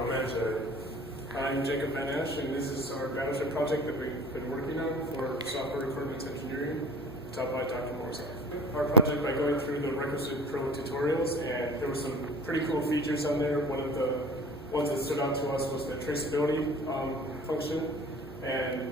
I'm Jacob VanAssche, and this is our VanAssche project that we've been working on for software requirements engineering, taught by Dr. Morrison. Our project by going through the requisite pro tutorials, and there were some pretty cool features on there. One of the ones that stood out to us was the traceability function, and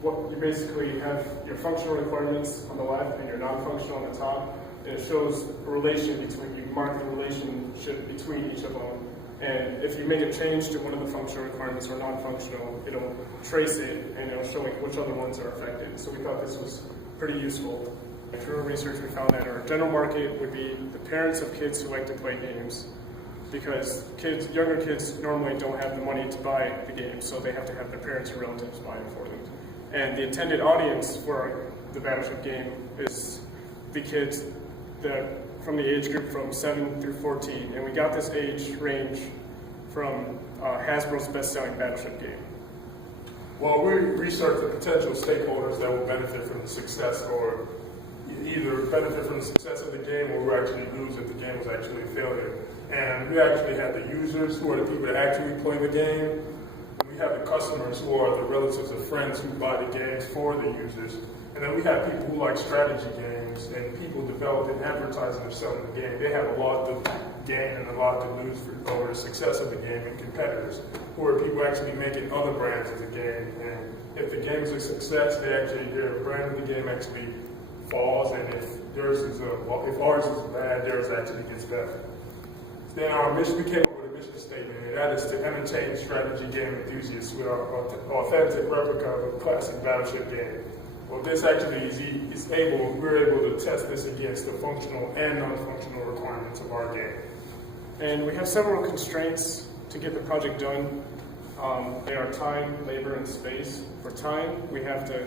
what you basically have your functional requirements on the left and your non-functional on the top, and it shows a relation between, you mark the relationship between each of them. And if you make a change to one of the functional requirements or non-functional, it'll trace it and it'll show which other ones are affected. So we thought this was pretty useful. Through our research, we found that our general market would be the parents of kids who like to play games, because younger kids normally don't have the money to buy the game, so they have to have their parents or relatives buy it for them. And the intended audience for the VanAssche game is the kids that from the age group from 7 through 14, and we got this age range from Hasbro's best-selling VanAssche game. Well, we researched the potential stakeholders that will benefit from the success, or either benefit from the success of the game, or will actually lose if the game was actually a failure. And we actually had the users, who are the people that actually play the game. We have the customers, who are the relatives of friends who buy the games for the users. And then we have people who like strategy games, and people developing, advertising, or selling the game. They have a lot to gain and a lot to lose over the success of the game, and competitors, who are people actually making other brands of the game. And if the game is a success, their brand of the game actually falls, and if ours is bad, theirs actually gets better. Then our mission, we came up with a mission statement, and that is to entertain strategy game enthusiasts with our authentic replica of a classic VanAssche game. Well, this actually we're able to test this against the functional and non-functional requirements of our game. And we have several constraints to get the project done. They are time, labor, and space. For time, we have to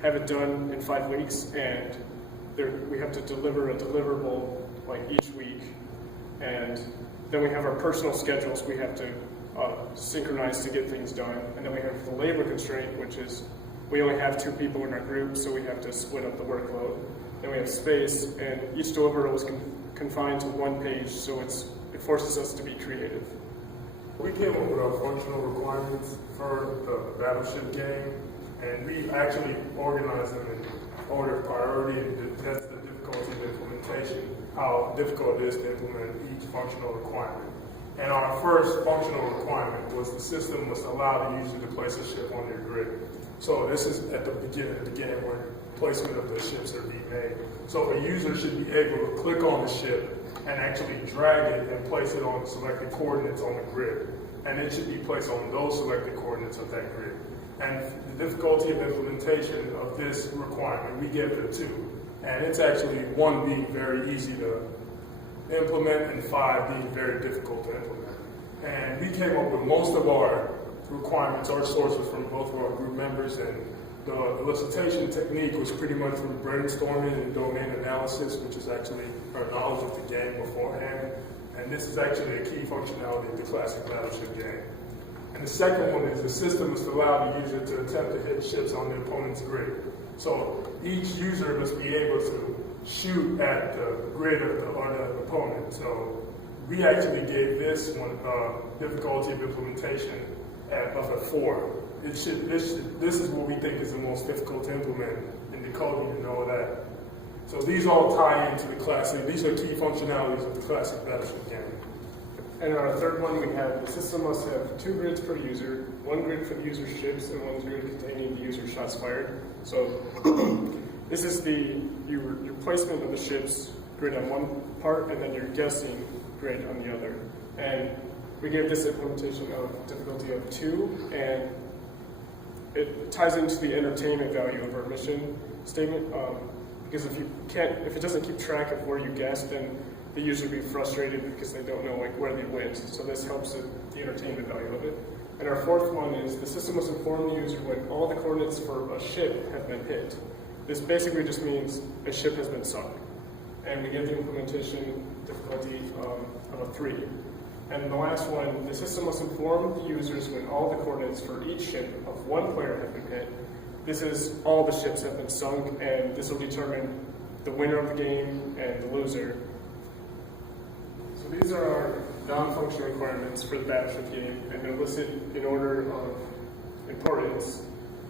have it done in 5 weeks, and we have to deliver a deliverable each week. And then we have our personal schedules we have to synchronize to get things done. And then we have the labor constraint, which is we only have 2 people in our group, so we have to split up the workload. Then we have space, and each deliverable is confined to 1 page, so it forces us to be creative. We came up with our functional requirements for the VanAssche game, and we actually organized them in order of priority, and that's the difficulty of implementation, how difficult it is to implement each functional requirement. And our first functional requirement was the system must allow the user to place a ship on their grid. So this is at the beginning where placement of the ships are being made. So a user should be able to click on the ship and actually drag it and place it on the selected coordinates on the grid. And it should be placed on those selected coordinates of that grid. And the difficulty of implementation of this requirement, we give it 2. And it's actually 1 being very easy to implement and 5 being very difficult to implement. And we came up with most of our requirements, our sources from both of our group members, and the elicitation technique was pretty much from brainstorming and domain analysis, which is actually our knowledge of the game beforehand. And this is actually a key functionality of the classic VanAssche game. And the second one is the system must allow the user to attempt to hit ships on the opponent's grid. So each user must be able to shoot at the grid of the opponent. So we actually gave this one difficulty of implementation of a 4. This is what we think is the most difficult to implement in the code. You know that. So these all tie into the classic. These are key functionalities of the classic VanAssche game. And our third one, we have the system must have 2 grids per user, 1 grid for the user's ships, and 1 grid containing the user's shots fired. So this is your placement of the ship's grid on one part, and then your guessing grid on the other. And we gave this implementation of difficulty of 2, and it ties into the entertainment value of our mission statement. Because if it doesn't keep track of where you guessed, then the user will be frustrated because they don't know where they went. So this helps the entertainment value of it. And our fourth one is the system must inform the user when all the coordinates for a ship have been hit. This basically just means a ship has been sunk. And we give the implementation difficulty of a 3. And the last one, the system must inform the users when all the coordinates for each ship of 1 player have been hit. This is all the ships have been sunk, and this will determine the winner of the game and the loser. So these are our non-functional requirements for the battleship game, and they're listed in order of importance.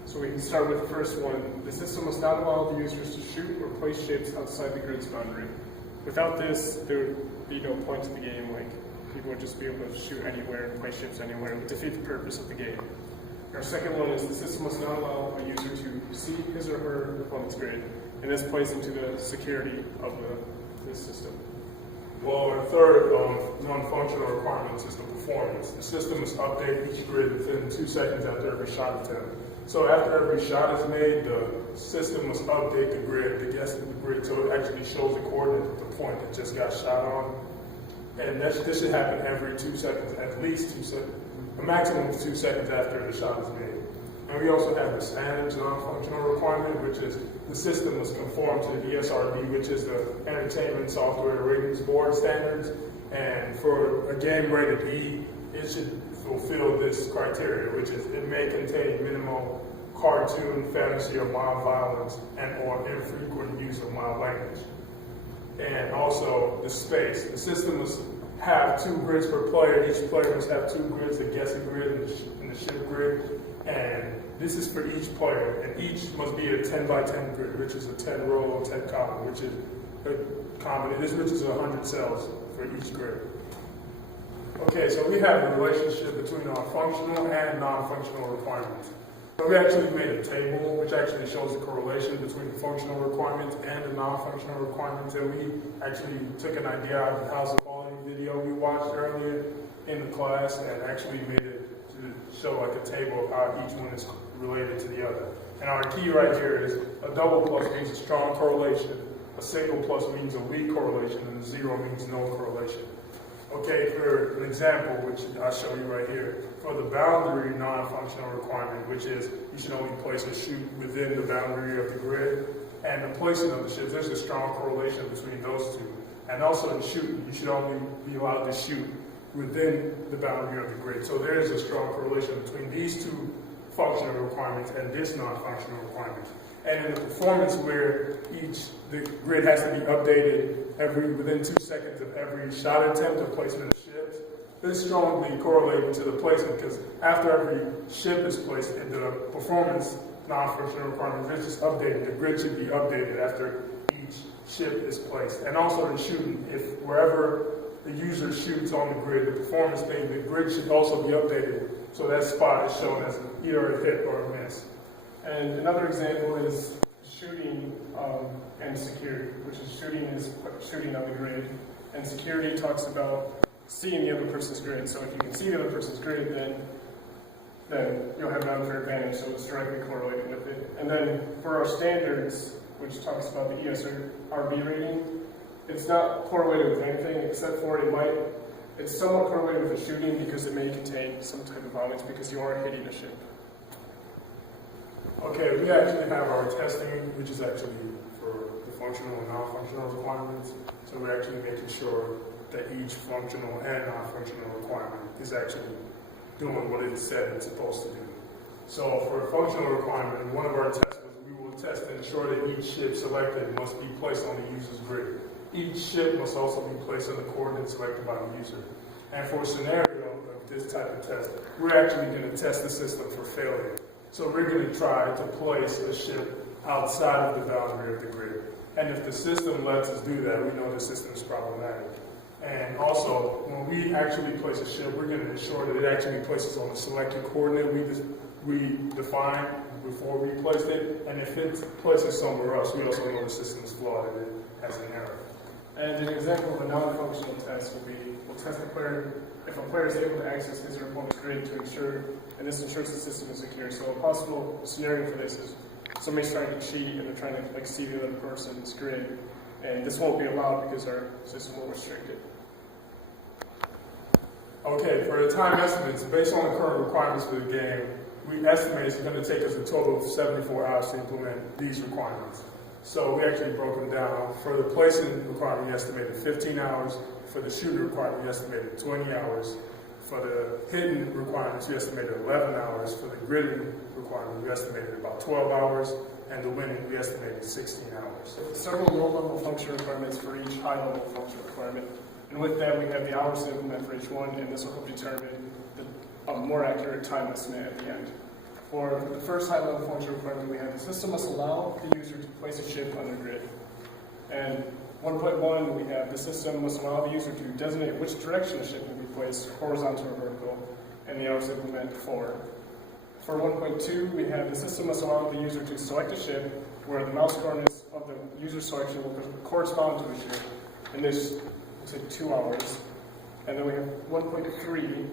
So we can start with the first one. The system must not allow the users to shoot or place ships outside the grid's boundary. Without this, there would be no point to the game. Like, people would just be able to shoot anywhere and place ships anywhere. It would defeat the purpose of the game. Our second one is the system must not allow a user to see his or her opponent's grid, and this plays into the security of this system. Well, our third non-functional requirement is the performance. The system must update each grid within 2 seconds after every shot attempt. So after every shot is made, the system must update the grid, the guess of the grid, so it actually shows the coordinate of the point that just got shot on. And this should happen every 2 seconds, at least 2 seconds, a maximum of 2 seconds after the shot is made. And we also have the standards non-functional requirement, which is the system must conform to the ESRB, which is the Entertainment Software Ratings Board standards. And for a game rated E, it should fulfill this criteria, which is it may contain minimal cartoon, fantasy, or mild violence, and or infrequent use of mild language. And also the space. The system must have 2 grids per player. Each player must have 2 grids, the guessing grid and the ship grid. And this is for each player, and each must be a 10 by 10 grid, which is a 10 row, 10 column, which is which is 100 cells for each grid. Okay, so we have a relationship between our functional and non-functional requirements. So we actually made a table which actually shows the correlation between the functional requirements and the non-functional requirements, and we actually took an idea out of the House of Quality video we watched earlier in the class and actually made it to show like a table of how each one is related to the other. And our key right here is a double plus means a strong correlation, a single plus means a weak correlation, and a 0 means no correlation. Okay, for an example, which I'll show you right here, for the boundary non-functional requirement, which is you should only place a chute within the boundary of the grid, and the placing of the ships, there's a strong correlation between those two. And also in shooting, you should only be allowed to shoot within the boundary of the grid. So there is a strong correlation between these 2 functional requirements and this non-functional requirement. And in the performance where the grid has to be updated within 2 seconds of every shot attempt or placement of ships, this is strongly correlated to the placement, because after every ship is placed, the performance non-functional requirement is just updated. The grid should be updated after each ship is placed. And also in shooting, if wherever the user shoots on the grid, the performance thing, the grid should also be updated, so that spot is shown as either a hit or a miss. And another example is shooting and security, which is shooting on the grid, and security talks about seeing the other person's grid. So if you can see the other person's grid, then you'll have an unfair advantage, so it's directly correlated with it. And then for our standards, which talks about the ESRB rating, it's not correlated with anything except for it's somewhat correlated with the shooting because it may contain some type of violence because you are hitting a ship. Okay, we actually have our testing, which is actually for the functional and non-functional requirements. So we're actually making sure that each functional and non-functional requirement is actually doing what it said it's supposed to do. So for a functional requirement, one of our tests was we will test to ensure that each ship selected must be placed on the user's grid. Each ship must also be placed on the coordinates selected by the user. And for a scenario of this type of test, we're actually going to test the system for failure. So we're going to try to place a ship outside of the boundary of the grid. And if the system lets us do that, we know the system is problematic. And also, when we actually place a ship, we're going to ensure that it actually places on the selected coordinate we defined before we placed it. And if it places somewhere else, we also know the system is flawed and it has an error. And an example of a non-functional test will be, we'll test the player if a player is able to access his or opponent's grid to ensure, and this ensures the system is secure. So a possible scenario for this is somebody's trying to cheat and they're trying to see the other person's grid, and this won't be allowed because our system will restrict it. Okay, for the time estimates, based on the current requirements for the game, we estimate it's going to take us a total of 74 hours to implement these requirements. So we actually broke them down. For the placing requirement, we estimated 15 hours. For the shooting requirement, we estimated 20 hours. For the hidden requirements, we estimated 11 hours. For the gridding requirement, we estimated about 12 hours. And the winning, we estimated 16 hours. Several low-level function requirements for each high-level function requirement. And with that, we have the hours to implement for each one, and this will help determine a more accurate time estimate at the end. For the first high-level function requirement, we have the system must allow the user to place a ship on the grid. And 1.1, we have the system must allow the user to designate which direction the ship will be placed, horizontal or vertical, and the hours to implement forward. For 1.2, we have the system must allow the user to select a ship where the mouse coordinates of the user selection will correspond to the ship, and this will take 2 hours. And then we have 1.3,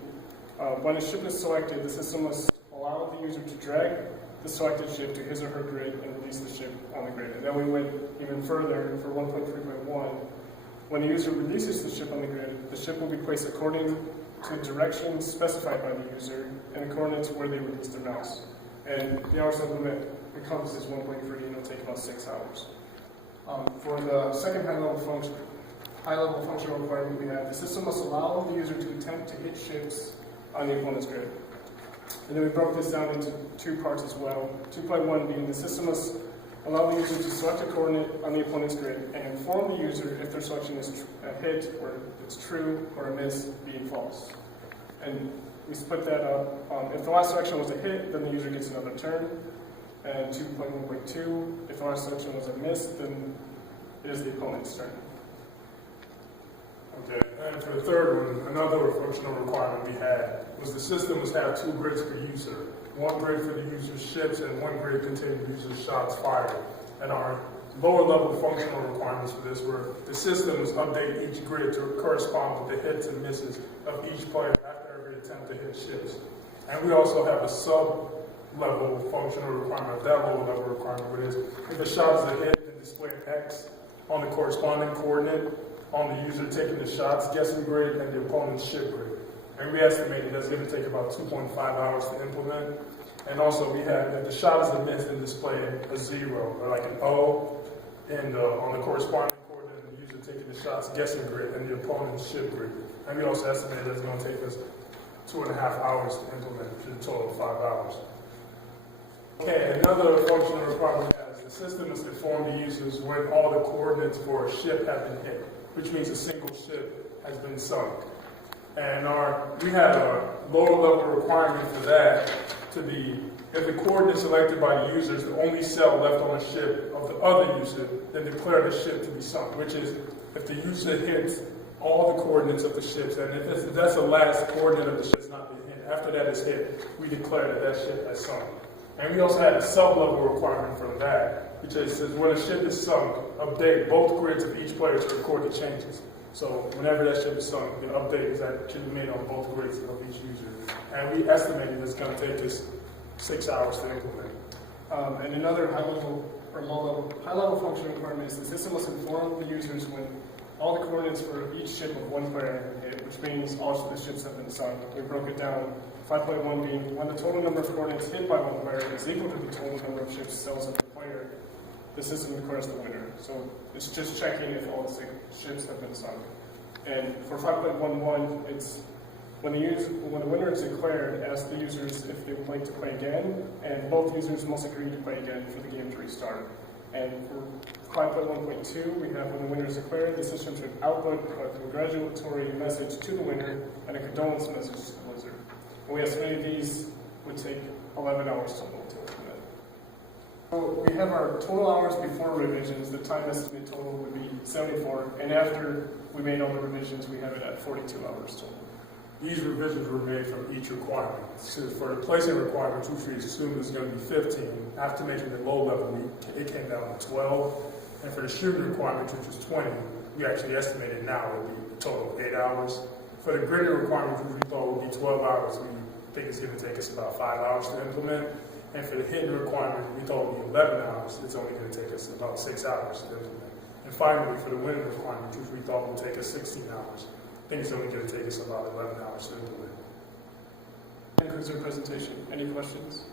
when a ship is selected, the system must allow the user to drag the selected ship to his or her grid and release the ship on the grid. And then we went even further for 1.3.1. When the user releases the ship on the grid, the ship will be placed according to the direction specified by the user and the coordinates where they release their mouse. And the hours to implement encompasses 1.3, and it'll take about 6 hours. For the second high-level functional requirement, we have the system must allow the user to attempt to hit ships on the opponent's grid. And then we broke this down into 2 parts as well. 2.1 being the system must allow the user to select a coordinate on the opponent's grid and inform the user if their selection is a hit or it's true or a miss, being false. And we split that up. If the last selection was a hit, then the user gets another turn. And 2.1.2, if the last selection was a miss, then it is the opponent's turn. Okay, and for the third one, another functional requirement we had was the system must have 2 grids per user. 1 grid for the user's ships and 1 grid containing the user's shots fired. And our lower level functional requirements for this were the system must update each grid to correspond with the hits and misses of each player after every attempt to hit ships. And we also have a sub-level functional requirement, that lower level requirement, which is if a shot is a hit, then display an X on the corresponding coordinate on the user taking the shots, guessing grid, and the opponent's ship grid. And we estimated that's going to take about 2.5 hours to implement. And also we have, if the shot is a miss, then display a 0, or like an O, and on the corresponding coordinate, the user taking the shots, guessing grid, and the opponent's ship grid. And we also estimated that's going to take us 2.5 hours to implement, for a total of 5 hours. Okay, another functional requirement we have is the system must inform the users when all the coordinates for a ship have been hit, which means a single ship has been sunk. And we had a lower level requirement for that to be, if the coordinate selected by the user is the only cell left on the ship of the other user, then declare the ship to be sunk, which is if the user hits all the coordinates of the ships, and if that's the last coordinate of the ship that's not been hit, after that is hit, we declare that ship has sunk. And we also had a sub-level requirement from that, which says when a ship is sunk, update both grids of each player to record the changes. So whenever that ship is sunk, an update is actually made on both grids of each user. And we estimated it's going to take us 6 hours to implement. And another high-level function requirement is the system must inform the users when all the coordinates for each ship of one player have been hit, which means all of the ships have been sunk. We broke it down. 5.1 being when the total number of coordinates hit by one player is equal to the total number of ships cells of the player, the system declares the winner. So it's just checking if all the ships have been sunk. And for 5.11, it's when the winner is declared, ask the users if they would like to play again, and both users must agree to play again for the game to restart. And for 5.1.2, we have when the winner is declared, the system should output a congratulatory message to the winner and a condolence message to the loser. And we estimated these would take 11 hours total to implement. So we have our total hours before revisions. The time estimate total would be 74, and after we made all the revisions, we have it at 42 hours total. These revisions were made from each requirement. So for the placing requirements, which we assumed was going to be 15, after making the low level, it came down to 12. And for the shooting requirements, which was 20, we actually estimated now it would be a total of 8 hours. For the grading requirements, which we thought would be 12 hours, we think it's going to take us about 5 hours to implement. And for the hitting requirement, we thought it would be 11 hours. It's only going to take us about 6 hours to implement. And finally, for the winning requirement, which we thought would take us 16 hours, I think it's only going to take us about 11 hours to implement. That concludes our presentation. Any questions?